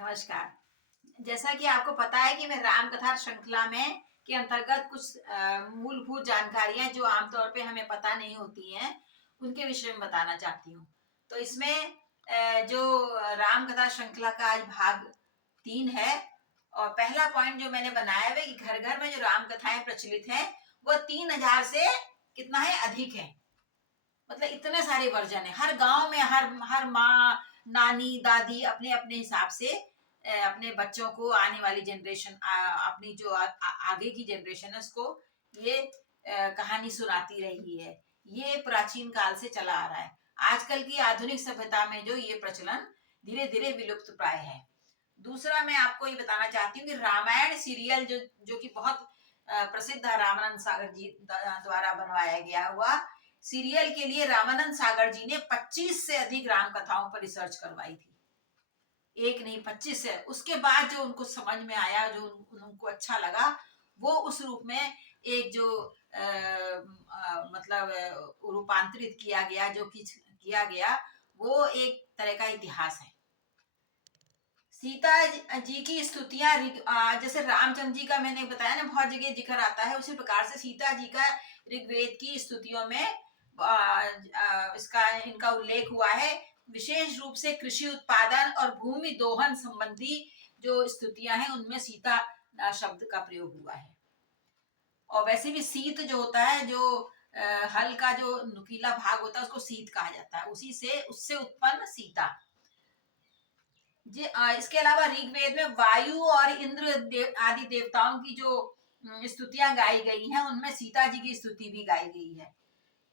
नमस्कार। जैसा कि आपको पता है कि मैं राम कथा श्रृंखला में के अंतर्गत कुछ मूलभूत जानकारियां जो आमतौर पे हमें पता नहीं होती हैं, उनके विषय में बताना चाहती हूँ। तो इसमें जो राम कथा श्रृंखला का आज भाग 3 है और पहला पॉइंट जो मैंने बनाया है कि घर-घर में जो राम कथाएं प्रचलित हैं, वो 3000 से कितना है अधिक है। मतलब इतने सारे वर्जन है। हर गांव में हर माँ, नानी, दादी अपने-अपने हिसाब से अपने बच्चों को आने वाली जनरेशन अपनी जो आगे की जनरेशन है उसको ये कहानी सुनाती रही है। ये प्राचीन काल से चला आ रहा है। आजकल की आधुनिक सभ्यता में जो ये प्रचलन धीरे-धीरे विलुप्त प्राय है। दूसरा मैं आपको ये बताना चाहती हूँ कि रामायण सीरियल जो कि बहुत प्रसिद्ध है, रामानंद सागर जी द्वारा बनवाया गया हुआ सीरियल के लिए रामानंद सागर जी ने 25 से अधिक राम कथाओं पर रिसर्च करवाई थी। एक नहीं 25 है। उसके बाद जो उनको समझ में आया, जो उनको अच्छा लगा, वो उस रूप में एक जो मतलब रूपांतरित किया गया, जो किया गया, वो एक तरह का इतिहास है। सीता जी की स्तुतियां जैसे रामचंद्र जी का मैंने बताया ना, बहुत जगह जिक्र आता है, उसी प्रकार से सीता जी का ऋग्वेद की स्तुतियों में इसका इनका उल्लेख हुआ है। विशेष रूप से कृषि उत्पादन और भूमि दोहन संबंधी जो स्तुतियां हैं, उनमें सीता शब्द का प्रयोग हुआ है। और वैसे भी सीत जो होता है, जो हल का जो नुकीला भाग होता है, उसको सीत कहा जाता है। उससे उत्पन्न सीता जी। इसके अलावा ऋग्वेद में वायु और इंद्र आदि देवताओं की जो स्तुतियां गाई गई हैं, उनमें सीता जी की स्तुति भी गाई गई है।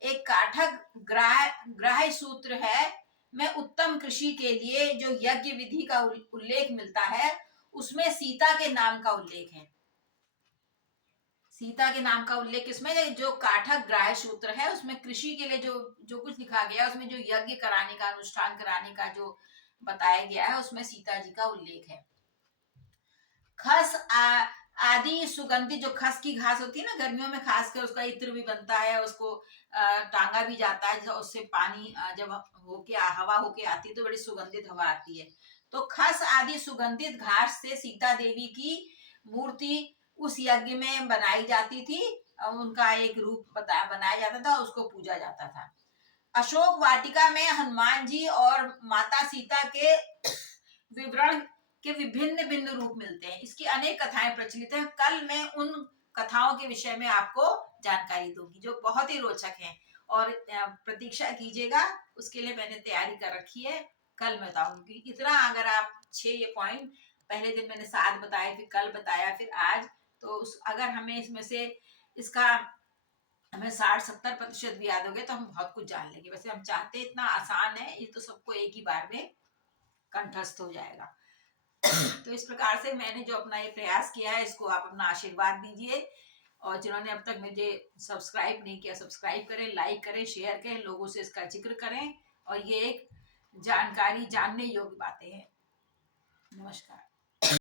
एक काठक ग्राह्य सूत्र है में उत्तम कृषि के लिए जो यज्ञ विधि का उल्लेख मिलता है, उसमें सीता के नाम का उल्लेख है। सीता के नाम का उल्लेख इसमें जो काठक ग्राह्य सूत्र है, उसमें कृषि के लिए जो कुछ लिखा गया, उसमें जो यज्ञ कराने का, अनुष्ठान कराने का जो बताया गया है, उसमें सीता जी का उल्लेख है। खस आदि सुगंधित जो खस की घास होती है ना, गर्मियों में खासकर उसका इत्र भी बनता है, उसको टांगा भी जाता है, उससे पानी जब हवा होके आती है तो बड़ी सुगंधित हवा आती है। तो खस आदि सुगंधित घास से सीता देवी की मूर्ति उस यज्ञ में बनाई जाती थी। उनका एक रूप बनाया जाता था, उसको पूजा जाता था। अशोक वाटिका में हनुमान जी और माता सीता के विवरण के विभिन्न भिन्न रूप मिलते हैं। इसकी अनेक कथाएं प्रचलित हैं। कल मैं उन कथाओं के विषय में आपको जानकारी दूंगी जो बहुत ही रोचक हैं, और प्रतीक्षा कीजिएगा, उसके लिए मैंने तैयारी कर रखी है। कल मैं बताऊंगी। इतना अगर आप 6 ये पॉइंट, पहले दिन मैंने 7 बताए, फिर कल बताया, फिर आज, तो अगर हमें इसमें से इसका हमें 60-70% भी याद हो गया तो हम बहुत कुछ जान लेंगे। वैसे हम चाहते इतना आसान है, ये तो सबको एक ही बार में कंठस्थ हो जाएगा। तो इस प्रकार से मैंने जो अपना ये प्रयास किया है, इसको आप अपना आशीर्वाद दीजिए, और जिन्होंने अब तक मुझे सब्सक्राइब नहीं किया, सब्सक्राइब करें, लाइक करें, शेयर करें, लोगों से इसका जिक्र करें, और ये एक जानकारी जानने योग्य बातें हैं। नमस्कार।